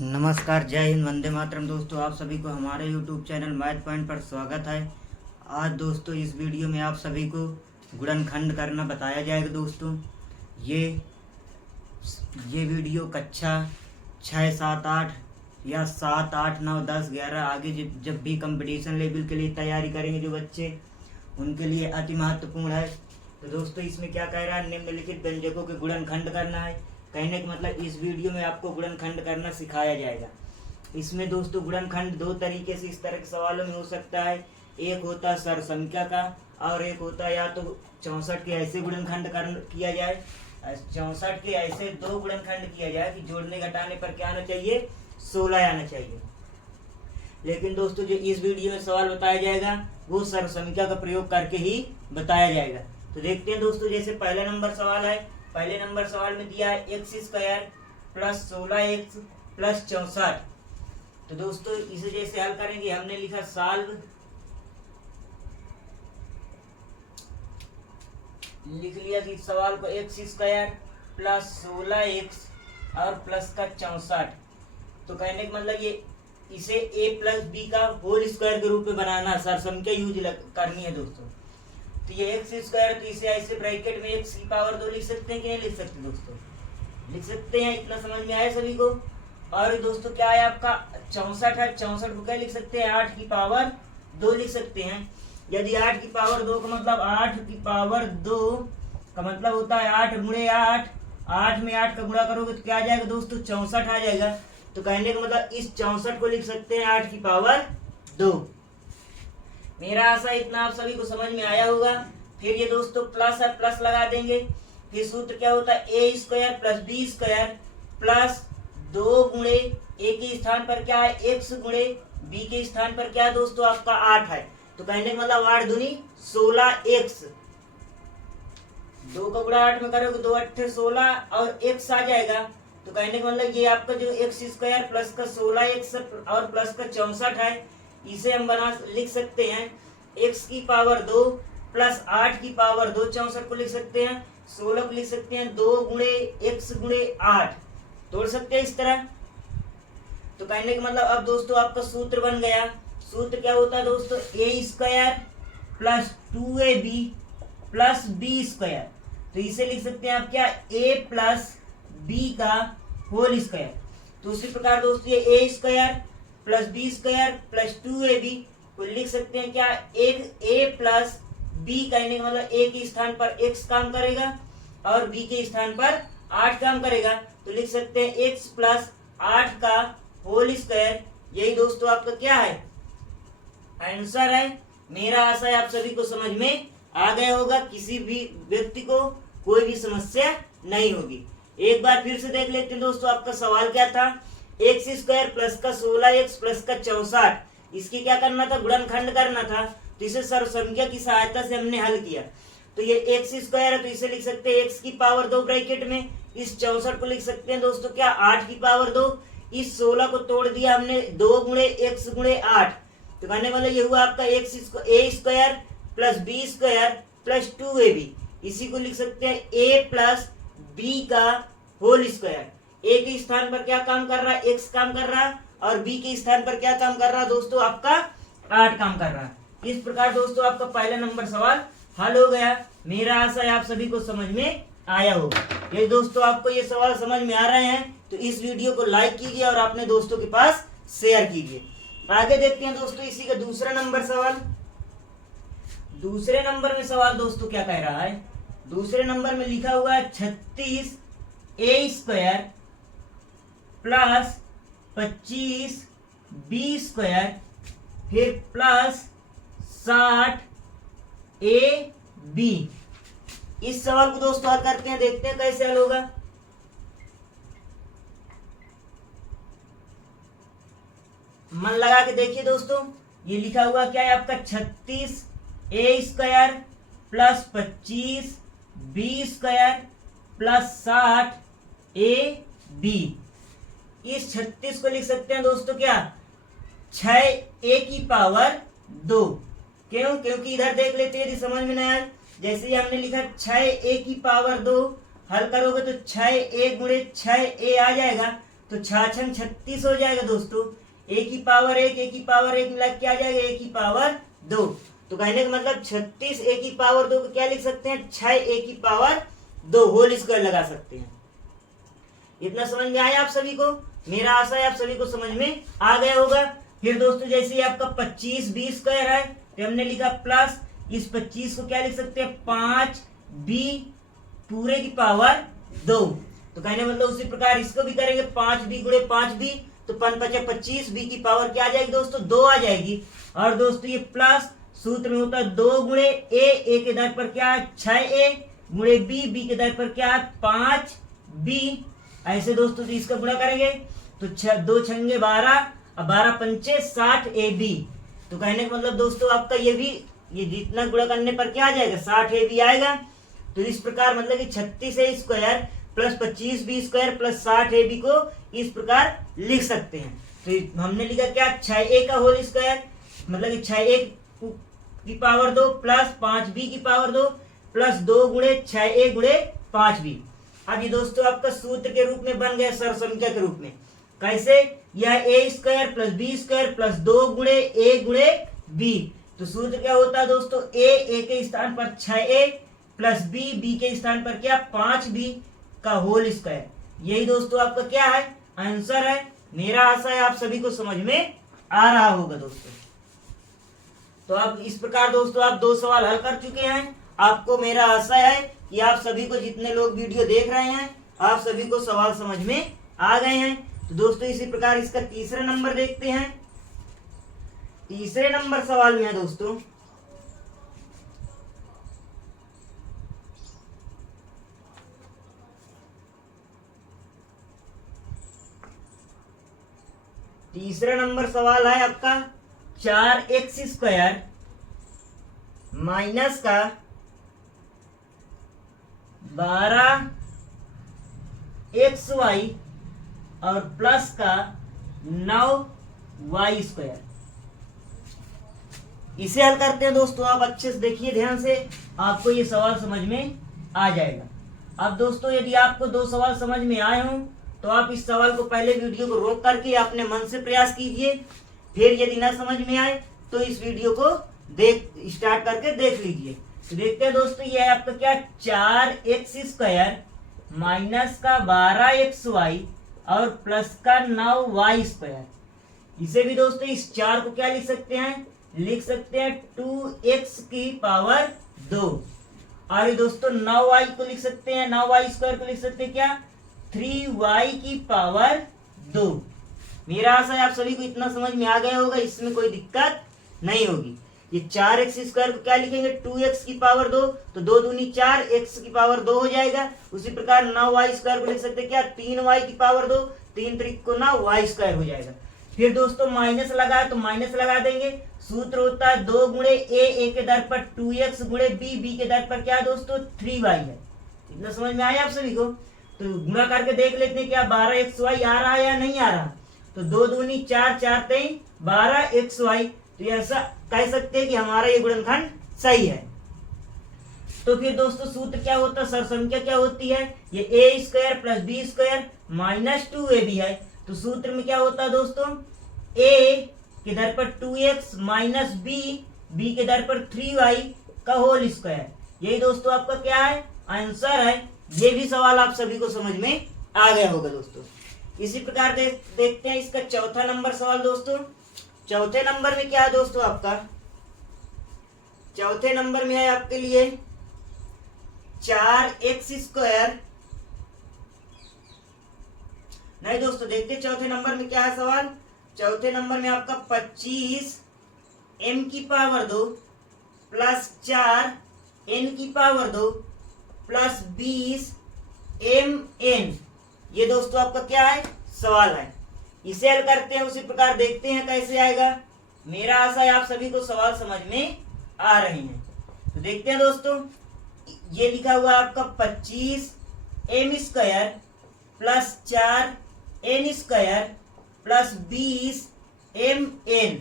नमस्कार, जय हिंद, वंदे मातरम। दोस्तों, आप सभी को हमारे YouTube चैनल मैथ पॉइंट पर स्वागत है। आज दोस्तों इस वीडियो में आप सभी को गुणनखंड करना बताया जाएगा। दोस्तों ये वीडियो कक्षा 6, 7, 8 या 7, 8, 9, 10, 11 आगे जब भी कंपटीशन लेवल के लिए तैयारी करेंगे जो बच्चे, उनके लिए अति महत्वपूर्ण है। तो दोस्तों इसमें क्या कह रहा है, निम्नलिखित व्यंजकों के गुणनखंड करना है। कहने का मतलब इस वीडियो में आपको गुणनखंड करना सिखाया जाएगा। इसमें दोस्तों गुणनखंड दो तरीके से इस तरह के सवालों में हो सकता है। एक होता है सरसंख्या का और एक होता है या तो 64 के ऐसे गुणनखंड किया जाए, 64 के ऐसे दो गुणनखंड किया जाए कि जोड़ने घटाने पर क्या आना चाहिए, 16 आना चाहिए। लेकिन दोस्तों जो इस वीडियो में सवाल बताया जाएगा वो सरसंख्या का प्रयोग करके ही बताया जाएगा। तो देखते हैं दोस्तों, जैसे पहला नंबर सवाल है। पहले नंबर सवाल में दिया है x² प्लस 16x प्लस 64। तो दोस्तों इसे जैसे हल करेंगे, हमने लिखा सॉल्व, लिख लिया कि सवाल को x² प्लस 16x और प्लस का 64। तो कहने का मतलब ये इसे a प्लस बी का होल स्क्वायर के रूप में बनाना, सरसंख्या यूज करनी है दोस्तों। तो ये x², तो इसे ऐसे ब्रैकेट में x की पावर 2 लिख सकते हैं कि नहीं लिख सकते दोस्तों? लिख सकते हैं। इतना समझ में आया सभी को? और दोस्तों क्या है आपका 64 है, 64 को क्या लिख सकते हैं, 8 की पावर 2 लिख सकते हैं। यदि 8 की पावर 2 का मतलब 8 की पावर 2 का मतलब होता है 8 गुणे 8, 8 में 8 का गुणा करोगे तो क्या आ जाएगा दोस्तों, 64 आ जाएगा। तो कहने का मतलब इस 64 को लिख सकते हैं 8 की पावर 2। मेरा आशा इतना आप सभी को समझ में आया होगा। फिर ये दोस्तों प्लस है, प्लस लगा देंगे। फिर सूत्र क्या होता है, a² प्लस b² प्लस 2 गुणे a के स्थान पर क्या है, x गुणे b के स्थान पर क्या है दोस्तों, आपका 8 है। तो कहने का मतलब 8 दूनी 16x, 2 का गुणा 8 में करोगे 2 8 16 और x आ जाएगा। तो कहने का मतलब ये आपका जो x² प्लस का 16x और प्लस का 64 है, इसे हम लिख सकते हैं x की पावर 2 प्लस 8 की पावर 2। 64 को लिख सकते हैं, 16 को लिख सकते हैं 2 गुणे x गुणे 8, तोड़ सकते हैं इस तरह। तो कहने का मतलब अब दोस्तों आपका सूत्र बन गया। सूत्र क्या होता है दोस्तों, a² plus 2ab plus b²। तो इसे लिख सकते हैं आप क्या, a प्लस b का होल स्क्वायर। तो उसी प्रकार दोस्तों ये a² plus b² plus 2ab को लिख सकते हैं क्या, एक a प्लस b, कहने का मतलब a के स्थान पर x काम करेगा और b के स्थान पर 8 काम करेगा। तो लिख सकते हैं x प्लस 8 का होल स्क्वायर। यही दोस्तों आपका क्या है, आंसर है। मेरा आशा है आप सभी को समझ में आ गया होगा, किसी भी व्यक्ति को कोई भी समस्या नहीं होगी। एक बार फिर से देख लेते हैं दोस्तों, आपका सवाल क्या था, x² प्लस का 16x प्लस का 64, इसकी क्या करना था, गुणनखंड करना था। तो इसे सरसंख्या की सहायता से हमने हल किया। तो ये x² है तो इसे लिख सकते हैं x की पावर 2 ब्रैकेट में, इस 64 को लिख सकते हैं दोस्तों क्या, 8 की पावर 2। इस 16 को तोड़ दिया हमने 2 गुणे x गुणे 8। तो कहने वाला ये हुआ आपका a² plus b² plus 2ab। इसी को लिख सकते हैं a प्लस b का होल स्क्वायर। a के स्थान पर क्या काम कर रहा है, x काम कर रहा है, और b के स्थान पर क्या काम कर रहा है दोस्तों, आपका 8 काम कर रहा है। इस प्रकार दोस्तों आपका पहला नंबर सवाल हल हो गया। मेरा आशा है आप सभी को समझ में आया होगा। ये दोस्तों आपको ये सवाल समझ में आ रहे हैं तो इस वीडियो को लाइक कीजिए और अपने दोस्तों के पास शेयर कीजिए। आगे देखते हैं दोस्तों इसी का दूसरा नंबर सवाल। दूसरे नंबर में सवाल दोस्तों क्या कह रहा है, दूसरे नंबर में लिखा हुआ है 36a² प्लस 25b² फिर प्लस 60ab। इस सवाल को दोस्तों हल करते हैं, देखते हैं कैसे हल होगा। मन लगा के देखिए दोस्तों, ये लिखा हुआ क्या है आपका 36a² plus 25b² plus 60ab। इस 36 को लिख सकते हैं दोस्तों क्या, 6a की पावर 2। क्यों, क्योंकि इधर देख लेते हैं यदि समझ में नहीं आए, जैसे ही हमने लिखा 6a की पावर 2, हल करोगे तो 6a गुणे 6a आ जाएगा। तो 6 36 हो जाएगा दोस्तों। ए की पावर 1 ए की पावर 1 मिला क्या आ जाएगा ए की पावर 2। तो कहने का मतलब 36 ए की पावर 2 को क्या लिख सकते हैं 6 ए की पावर 2 होल स्क्वायर लगा सकते हैं। इतना समझ में आया आप सभी को? मेरा आशा है आप सभी को समझ में आ गया होगा। फिर दोस्तों जैसे ही आपका 25 बी स्क्वायर है तो हमने लिखा प्लस इस 25 को क्या लिख सकते हैं 5 बी पूरे की पावर 2। तो कहने मतलब उसी प्रकार इसको भी करेंगे 5 बी गुणे 5 बी तो 25 बी की पावर क्या आ जाएगी दोस्तों 2 आ जाएगी। और दोस्तों ये प्लस सूत्र में होता है 2 गुणे ए के दर पर क्या है 6a गुणे बी के दर पर क्या है 5b। ऐसे दोस्तों तो इसका गुणा करेंगे तो 2 छंगे 12 और 12 पंचे 60ab। तो कहने का मतलब दोस्तों आपका ये जितना गुणा करने पर क्या आ जाएगा 60ab आएगा। तो इस प्रकार मतलब कि 36a square plus 25b square plus 60ab को इस प्रकार लिख सकते हैं। तो हमने लिखा क्या 6a का होल स्क्वायर मतलब कि 6a की पावर 2 प्लस 5b की पावर 2 प्लस 2 गुणे 6a गुणे 5b। अब ये दोस्तों आपका सूत्र के रूप में बन गया सर संख्या के रूप में। कैसे? यह A square plus B square plus 2 गुणे ए गुणे बी। तो सूत्र क्या होता है दोस्तों ए के स्थान पर 6a प्लस बी के स्थान पर क्या 5b का होल स्क्वायर। यही दोस्तों आपका क्या है आंसर है। मेरा आशा है आप सभी को समझ में आ रहा होगा दोस्तों। तो अब इस प्रकार दोस्तों आप 2 सवाल हल कर चुके हैं। आपको मेरा आशा है कि आप सभी को जितने लोग वीडियो देख रहे हैं आप सभी को सवाल समझ में आ गए हैं। तो दोस्तों इसी प्रकार इसका तीसरा नंबर देखते हैं। तीसरे नंबर सवाल में है दोस्तों तीसरा नंबर सवाल है आपका 4x स्क्वायर माइनस का 12xy और प्लस का 9y स्क्वायर। इसे हल करते हैं दोस्तों। आप अच्छे से देखिए ध्यान से आपको ये सवाल समझ में आ जाएगा। अब दोस्तों यदि आपको 2 सवाल समझ में आए हों तो आप इस सवाल को पहले वीडियो को रोक करके अपने मन से प्रयास कीजिए। फिर यदि ना समझ में आए तो इस वीडियो को स्टार्ट करके देख लीजिए। तो देखते हैं दोस्तों ये है आपका क्या 4x स्क्वायर माइनस का 12xy और प्लस का 9y स्क्वायर। इसे भी दोस्तों इस 4 को क्या लिख सकते हैं लिख सकते हैं 2x की पावर 2। और ये दोस्तों 9y को लिख सकते हैं 9y स्क्वायर को लिख सकते हैं क्या 3y की पावर 2। मेरा आशा है आप सभी को इतना समझ में आ गया होगा। इसमें कोई दिक्कत नहीं होगी। ये 4x स्क्वायर को क्या लिखेंगे 2x की पावर 2 तो 2 दूनी 4 x की पावर 2 हो जाएगा। उसी प्रकार 9y स्क्वायर को लिख सकते क्या 3y की पावर 2 3 त्रिक को 9 y स्क्वायर हो जाएगा। फिर दोस्तों माइनस लगा तो माइनस लगा देंगे। सूत्र होता है 2 गुणे ए के दर पर 2x गुणे बी के दर पर क्या दोस्तों 3y है। इतना समझ में आया आप सभी को? तो गुणा करके देख लेते हैं क्या 12xy आ रहा है या नहीं आ रहा। तो 2 दूनी 4 4 3 12xy। तो ऐसा कह सकते हैं कि हमारा ये गुणनखंड सही है। तो फिर दोस्तों सूत्र क्या होता है सर संख्या क्या होती है ये A square plus B square minus 2ab है। तो सूत्र में क्या होता है दोस्तों ए के दर पर 2x माइनस बी के दर पर 3y का होल स्क्वायर। यही दोस्तों आपका क्या है आंसर है। ये भी सवाल आप सभी को समझ में आ गया होगा दोस्तों। इसी प्रकार देखते हैं इसका चौथा नंबर सवाल दोस्तों। चौथे नंबर में क्या है दोस्तों आपका चौथे नंबर में है आपके लिए 4x स्क्वायर नहीं दोस्तों देखते चौथे नंबर में क्या है सवाल। चौथे नंबर में आपका 25 m की पावर 2 प्लस 4 n की पावर 2 प्लस 20 mn। ये दोस्तों आपका क्या है सवाल है। इसे हल करते हैं उसी प्रकार देखते हैं कैसे आएगा। मेरा आशा है आप सभी को सवाल समझ में आ रहे हैं। तो देखते हैं दोस्तों ये लिखा हुआ आपका 25 m square plus 4 n square plus 20 mn।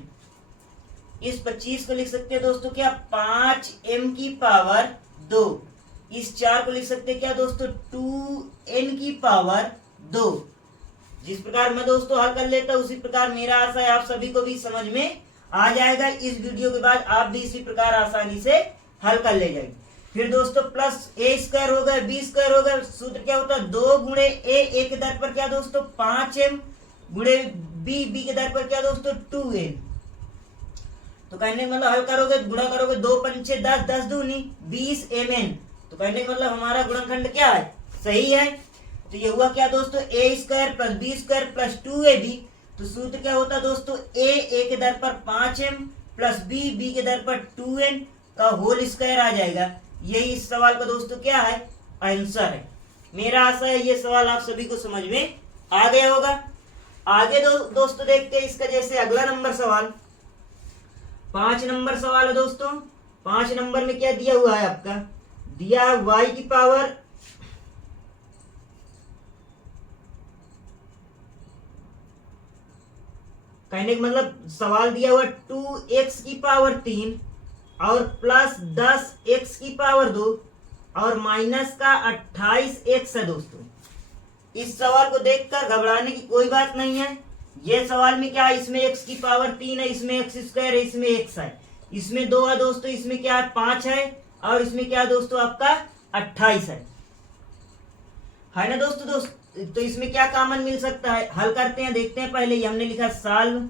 इस 25 को लिख सकते हैं दोस्तों क्या 5 m की पावर 2। इस 4 को लिख सकते हैं क्या दोस्तों 2 n की पावर 2। जिस प्रकार मैं दोस्तों हल कर लेता हूँ उसी प्रकार मेरा आशा है आप सभी को भी समझ में आ जाएगा। इस वीडियो के बाद आप भी इसी प्रकार आसानी से हल कर ले जाएंगे। फिर दोस्तों प्लस ए स्क्वायर हो गया, बी स्क्वायर हो गया, सूत्र क्या होता है 2 गुणे ए के दर पर क्या दोस्तों 5m गुणे बी के दर पर क्या दोस्तों 2n। तो कहने का मतलब हल करोगे गुणा करोगे 2 पंचे 10, 10 दूनी 20 mn। तो कहने का मतलब हमारा गुणनखंड क्या है, सही है। तो ये हुआ क्या दोस्तों A square plus B square plus 2ab। तो सूत्र क्या होता है दोस्तों ए के दर पर 5m प्लस बी के दर पर 2n का होल स्क्वायर आ जाएगा। यही इस सवाल का दोस्तों क्या है, आंसर है। मेरा आशा है ये सवाल आप सभी को समझ में आ गया होगा। आगे दोस्तों देखते हैं इसका जैसे अगला नंबर सवाल 5 नंबर सवाल है दोस्तों। 5 नंबर में क्या दिया हुआ है आपका, दिया है y की पावर कहने का मतलब सवाल दिया हुआ 2x की पावर 3 और प्लस 10x की पावर 2 और माइनस का 28x है दोस्तों। इस सवाल को देखकर घबराने की कोई बात नहीं है। ये सवाल में क्या है, इसमें x की पावर 3 है, इसमें x स्क्वायर है, इसमें x है, इसमें 2 है दोस्तों, इसमें क्या है 5 है और इसमें क्या है दोस्तों आपका 28 है ना दोस्तों। तो इसमें क्या कॉमन मिल सकता है, हल करते हैं देखते हैं। पहले हमने लिखा सॉल्व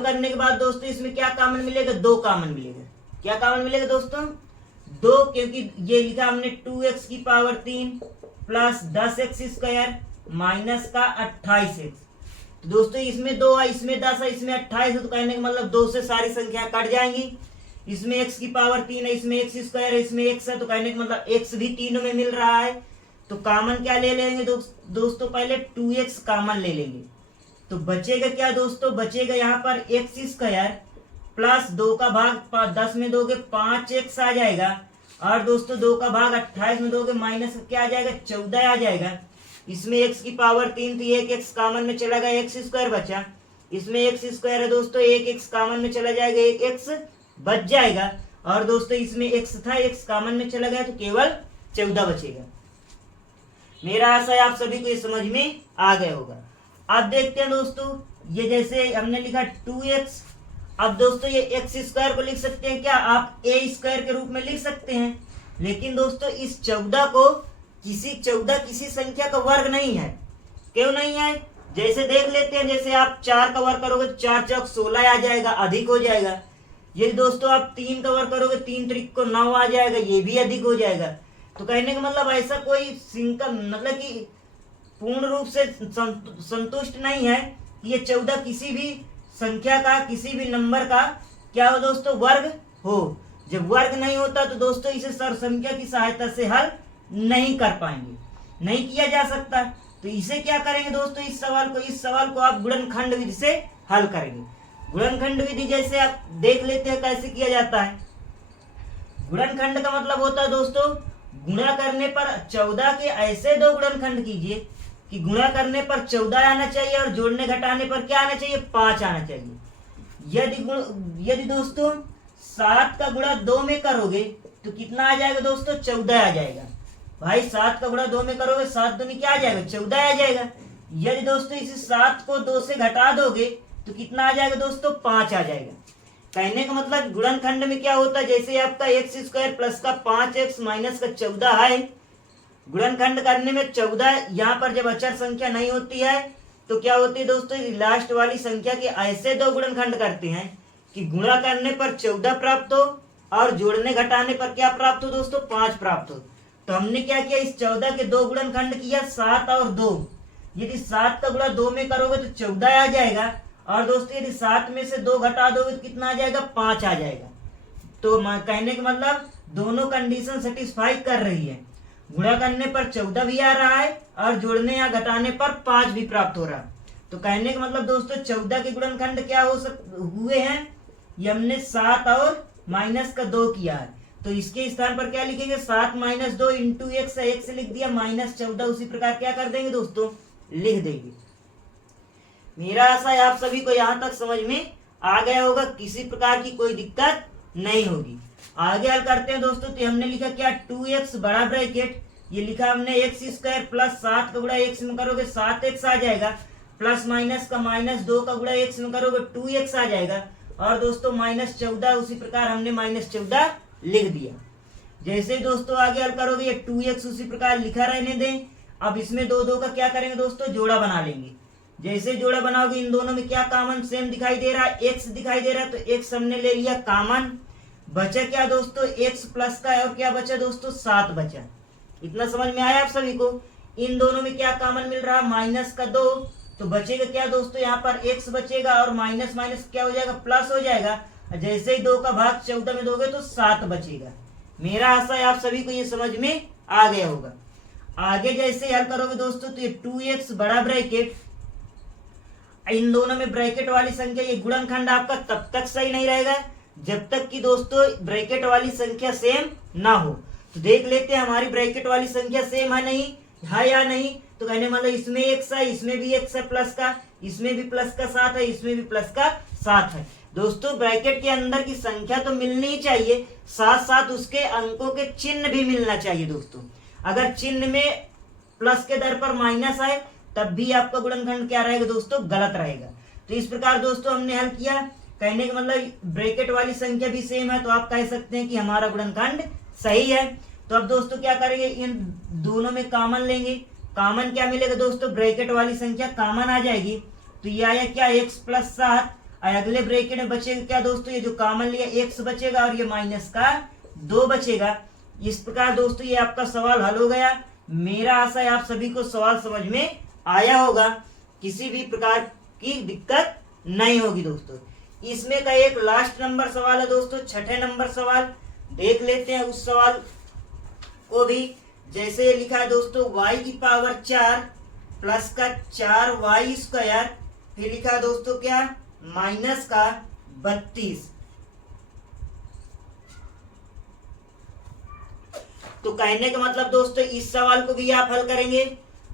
करने के बाद दोस्तों इसमें क्या कॉमन मिलेगा, 2 कॉमन मिलेगा। क्या कॉमन मिलेगा दोस्तों 2, क्योंकि ये लिखा हमने 2x की power 3 plus 10x square minus का 28x। तो दोस्तों इसमें 2 है, इसमें 10 है, इसमें 28 है। तो कहने का मतलब 2 से सारी संख्या कट जाएंगी। इसमें x की पावर 3 है, इसमें x स्क्वायर है, इसमें x है। तो कहने का मतलब x भी तीनों में मिल रहा है। तो कॉमन क्या ले लेंगे दोस्तों पहले 2x कॉमन ले लेंगे। तो बचेगा क्या दोस्तों, बचेगा यहाँ पर x स्क्वायर प्लस 2 का भाग 10 में दोगे 5x आ जाएगा और दोस्तों 2 का भाग 28 में दोगे माइनस क्या आ जाएगा 14 आ जाएगा। इसमें x की पावर 3 थी, एक x कॉमन में चला गया, x स्क्वायर बचा। इसमें x स्क्वायर है दोस्तों, एक x कॉमन में चला जाएगा, एक x बच जाएगा। और दोस्तों इसमें x था, x कॉमन में चला गया तो केवल 14 बचेगा। मेरा आशा है आप सभी को ये समझ में आ गया होगा। अब देखते हैं दोस्तों ये जैसे हमने लिखा 2x। अब दोस्तों ये x स्क्वायर को लिख सकते हैं क्या, आप a स्क्वायर के रूप में लिख सकते हैं। लेकिन दोस्तों इस 14 को किसी संख्या का वर्ग नहीं है। क्यों नहीं है, जैसे देख लेते हैं। जैसे आप 4 का वर्ग करोगे तो 4 चौक 16 आ जाएगा, अधिक हो जाएगा। यदि दोस्तों आप 3 का वर्ग करोगे 3 त्रिक को 9 आ जाएगा, ये भी अधिक हो जाएगा। तो कहने का मतलब ऐसा कोई मतलब कि पूर्ण रूप से संतुष्ट नहीं है कि ये 14 किसी भी संख्या का, किसी भी नंबर का क्या हो दोस्तों वर्ग हो। जब वर्ग नहीं होता तो दोस्तों इसे सर्व संख्या की सहायता से हल नहीं कर पाएंगे, नहीं किया जा सकता। तो इसे क्या करेंगे दोस्तों, इस सवाल को आप गुणनखंड विधि से हल करेंगे। गुणनखंड विधि जैसे आप देख लेते हैं कैसे किया जाता है। गुणनखंड का मतलब होता है दोस्तों गुणा करने पर 14 के ऐसे 2 गुणनखंड कीजिए कि गुणा करने पर 14 आना चाहिए और जोड़ने घटाने पर क्या आना चाहिए 5 आना चाहिए। यदि दोस्तों 7 का गुणा 2 में करोगे तो कितना आ जाएगा दोस्तों 14 आ जाएगा। भाई 7 का गुणा 2 में करोगे 7 दूनी क्या आ जाएगा 14 आ जाएगा। यदि दोस्तों इस 7 को 2 से घटा दोगे तो कितना आ जाएगा दोस्तों 5 आ जाएगा। कहने का मतलब गुणनखंड में क्या होता है, जैसे आपका x स्क्वायर प्लस का 5x माइनस का 14 है। गुणनखंड करने में 14 यहाँ पर जब अचर संख्या नहीं होती है तो क्या होती है दोस्तों, लास्ट वाली संख्या के ऐसे 2 गुणनखंड करते हैं कि गुणा करने पर 14 प्राप्त हो और जोड़ने घटाने पर क्या प्राप्त हो दोस्तों 5 प्राप्त हो। तो हमने क्या किया, इस 14 के 2 गुणनखंड किया 7 और 2। यदि 7 का गुणा 2 में करोगे तो 14 आ जाएगा और दोस्तों यदि 7 में से 2 घटा दोगे तो कितना आ जाएगा 5 आ जाएगा। तो कहने का मतलब दोनों कंडीशन सेटिस्फाई कर रही है। गुणा करने पर 14 भी आ रहा है और जोड़ने या घटाने पर 5 भी प्राप्त हो रहा है। तो कहने का मतलब दोस्तों 14 के गुणनखंड क्या हुए हैं, ये हमने 7 और माइनस का 2 किया है। तो इसके स्थान पर क्या लिखेंगे 7 माइनस 2 इंटू एक्स लिख दिया माइनस 14। उसी प्रकार क्या कर देंगे दोस्तों लिख देंगे। मेरा आशा है आप सभी को यहाँ तक समझ में आ गया होगा, किसी प्रकार की कोई दिक्कत नहीं होगी। आगे हल करते हैं दोस्तों। तो हमने लिखा क्या 2x बड़ा ब्रैकेट ये लिखा हमने एक्स स्क्वायर प्लस 7 का गुणा एक्स में करोगे 7x आ जाएगा, प्लस माइनस का -2 का गुणा एक्स में करोगे 2x आ जाएगा, और दोस्तों -14 उसी प्रकार हमने -14 लिख दिया। जैसे दोस्तों आगे हल करोगे ये 2x उसी प्रकार लिखा रहने दें। अब इसमें दो का क्या करेंगे दोस्तों, जोड़ा बना लेंगे। जैसे जोड़ा बनाओगे इन दोनों में क्या कॉमन सेम दिखाई दे रहा है, x दिखाई दे रहा है, तो x हमने ले लिया कॉमन। बचा क्या दोस्तों, x प्लस का है, और क्या बचा दोस्तों 7 बचा। इतना समझ में आया आप सभी को। इन दोनों में क्या कॉमन मिल रहा है, -2, तो बचेगा क्या दोस्तों, यहाँ पर x बचेगा और माइनस माइनस क्या हो जाएगा, प्लस हो जाएगा। जैसे ही 2 का भाग 14 में दोगे तो 7 बचेगा। मेरा आशा है आप सभी को ये समझ में आ गया होगा। आगे जैसे हल करोगे दोस्तों तो ये 2x बड़ा ब्रैकेट, इन दोनों में ब्रैकेट वाली संख्या, ये गुणनखंड आपका तब तक सही नहीं रहेगा जब तक कि दोस्तों ब्रैकेट वाली संख्या सेम ना हो। तो देख लेते हैं हमारी ब्रैकेट वाली संख्या सेम है नहीं, है या नहीं। तो कहने मतलब इसमें x है, इसमें भी x है प्लस का, इसमें भी प्लस का 7 है, इसमें भी प्लस का 7 है। दोस्तों ब्रैकेट के अंदर की संख्या तो मिलनी ही चाहिए, साथ साथ उसके अंकों के चिन्ह भी मिलना चाहिए दोस्तों। अगर चिन्ह में प्लस के दर पर माइनस आए तब भी आपका गुणनखंड क्या रहेगा दोस्तों, गलत रहेगा। तो इस प्रकार दोस्तों हमने हल किया। कहने का मतलब ब्रैकेट वाली संख्या भी सेम है तो आप कह सकते हैं कि हमारा गुणनखंड सही है। तो अब दोस्तों क्या करेंगे, इन दोनों में कॉमन लेंगे। कॉमन क्या मिलेगा दोस्तों, ब्रैकेट वाली संख्या कॉमन आ जाएगी। तो ये आया क्या, x प्लस 7, और अगले ब्रैकेट में बचेगा क्या दोस्तों, ये जो कॉमन लिया x बचेगा और ये -2 बचेगा। इस प्रकार दोस्तों ये आपका सवाल हल हो गया। मेरा आशा है आप सभी को सवाल समझ में आया होगा, किसी भी प्रकार की दिक्कत नहीं होगी दोस्तों। इसमें का एक लास्ट नंबर सवाल है दोस्तों, 6ठे नंबर सवाल देख लेते हैं उस सवाल को भी। जैसे ये लिखा है दोस्तों y की पावर 4 प्लस का 4y², फिर लिखा है दोस्तों क्या, माइनस का 32। तो कहने का मतलब दोस्तों इस सवाल को भी आप हल करेंगे,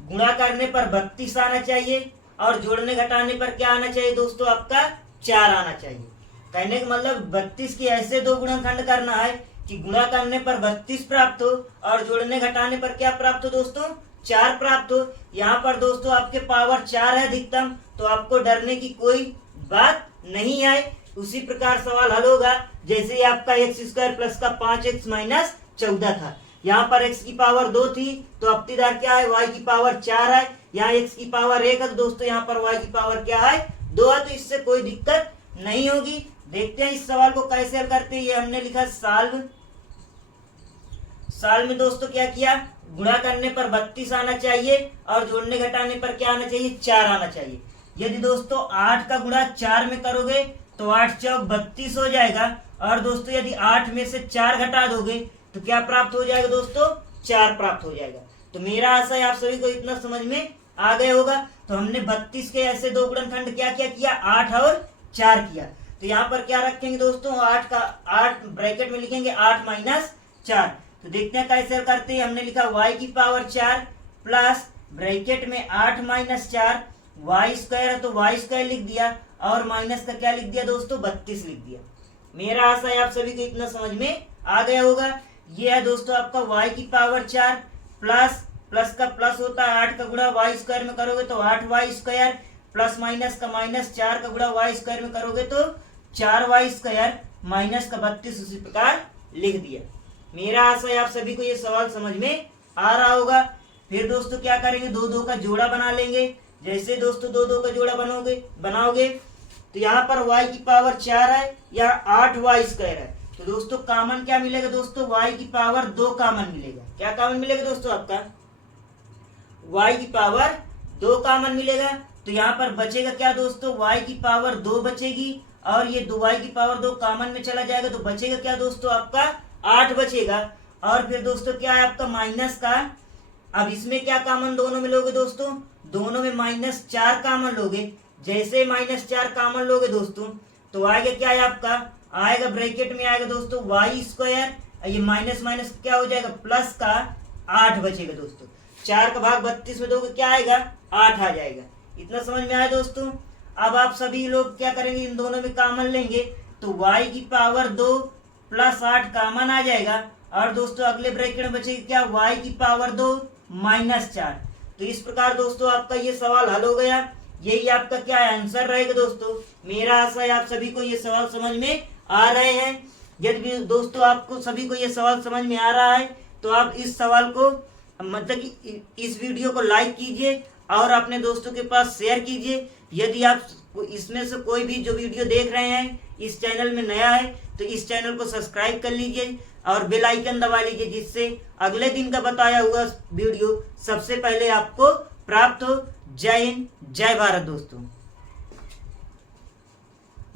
गुणा करने पर 32 आना चाहिए और जोड़ने घटाने पर क्या आना चाहिए दोस्तों, आपका 4 आना चाहिए। कहने का मतलब 32 की ऐसे दो गुणनखंड करना है कि गुणा करने पर 32 प्राप्त हो और जोड़ने घटाने पर क्या प्राप्त हो दोस्तों, 4 प्राप्त हो। यहाँ पर दोस्तों आपके पावर 4 है अधिकतम, तो आपको डरने की कोई बात नहीं आए। उसी प्रकार सवाल हल होगा। जैसे आपका x² प्लस का 5x माइनस 14 था, यहाँ पर x की पावर 2 थी तो अपतिदार क्या है, y की पावर 4 है। यहाँ x की पावर 1 है तो दोस्तों यहाँ पर y की पावर क्या है, 2 है। तो इससे कोई दिक्कत नहीं होगी। देखते हैं इस सवाल को कैसे हल करते हैं। ये हमने लिखा साल्व। साल में दोस्तों क्या किया, गुणा करने पर 32 आना चाहिए और जोड़ने घटाने पर क्या आना चाहिए, 4 आना चाहिए। यदि दोस्तों 8 का गुणा 4 में करोगे तो 8 चौक 32 हो जाएगा, और दोस्तों यदि 8 में से 4 घटा दोगे तो क्या प्राप्त हो जाएगा दोस्तों, 4 प्राप्त हो जाएगा। तो मेरा आशा है आप सभी को इतना समझ में आ गया होगा। तो हमने 32 के ऐसे दो गुणनखंड क्या क्या किया, 8 और 4 किया। तो यहाँ पर क्या रखेंगे दोस्तों, 8 ब्रैकेट में लिखेंगे 8 माइनस 4। तो देखते हैं कैसे करते हैं। हमने लिखा y की पावर 4 प्लस ब्रैकेट में 8 माइनस 4, y² है तो y² लिख दिया और माइनस का क्या लिख दिया दोस्तों, 32 लिख दिया। मेरा आशा है आप सभी को इतना समझ में आ गया होगा। ये है दोस्तों आपका y की पावर 4 प्लस का प्लस होता है 8 का गुणा y² में करोगे तो 8y² प्लस माइनस का माइनस 4 का गुणा y² में करोगे तो 4y² माइनस का 32 उसी प्रकार लिख दिया। मेरा आशा है आप सभी को ये सवाल समझ में आ रहा होगा। फिर दोस्तों क्या करेंगे, 2 का जोड़ा बना लेंगे। जैसे दोस्तों 2 का जोड़ा बनाओगे तो यहाँ पर y की पावर 4 है या 8y² है। तो दोस्तों कॉमन क्या मिलेगा दोस्तों, y की पावर 2 कॉमन मिलेगा। क्या कॉमन मिलेगा दोस्तों, आपका y की पावर 2 कॉमन मिलेगा। तो यहाँ पर बचेगा क्या दोस्तों, y की पावर 2 बचेगी और ये 2y की पावर 2 कॉमन में चला जाएगा तो बचेगा क्या दोस्तों, आपका 8 बचेगा। और फिर दोस्तों क्या है आपका माइनस का, अब इसमें क्या कॉमन दोनों में लोगे दोस्तों, दोनों में -4 कॉमन लोगे। जैसे -4 कॉमन लोगे दोस्तों तो आएगा क्या है आपका, आएगा ब्रैकेट में आएगा दोस्तों y², ये माइनस माइनस क्या हो जाएगा, प्लस का 8 बचेगा दोस्तों। 4 का भाग 32 में दोगे क्या आएगा, 8 आ जाएगा। इतना समझ में आया दोस्तों। अब आप सभी लोग क्या करेंगे, इन दोनों में कॉमन लेंगे तो y की पावर 2 प्लस 8 कॉमन आ जाएगा और दोस्तों अगले ब्रैकेट में बचेगा क्या, y की पावर 2 -4। तो इस प्रकार दोस्तों आपका ये सवाल हल हो गया। यही आपका क्या आंसर रहेगा दोस्तों। मेरा आशा है आप सभी को ये सवाल समझ में आ रहे हैं। यदि दोस्तों आपको सभी को ये सवाल समझ में आ रहा है तो आप इस सवाल को मतलब कि इस वीडियो को लाइक कीजिए और अपने दोस्तों के पास शेयर कीजिए। यदि आप इसमें से कोई भी जो वीडियो देख रहे हैं इस चैनल में नया है तो इस चैनल को सब्सक्राइब कर लीजिए और बेल आइकन दबा लीजिए, जिससे अगले दिन का बताया हुआ वीडियो सबसे पहले आपको प्राप्त हो। जय हिंद, जय भारत दोस्तों।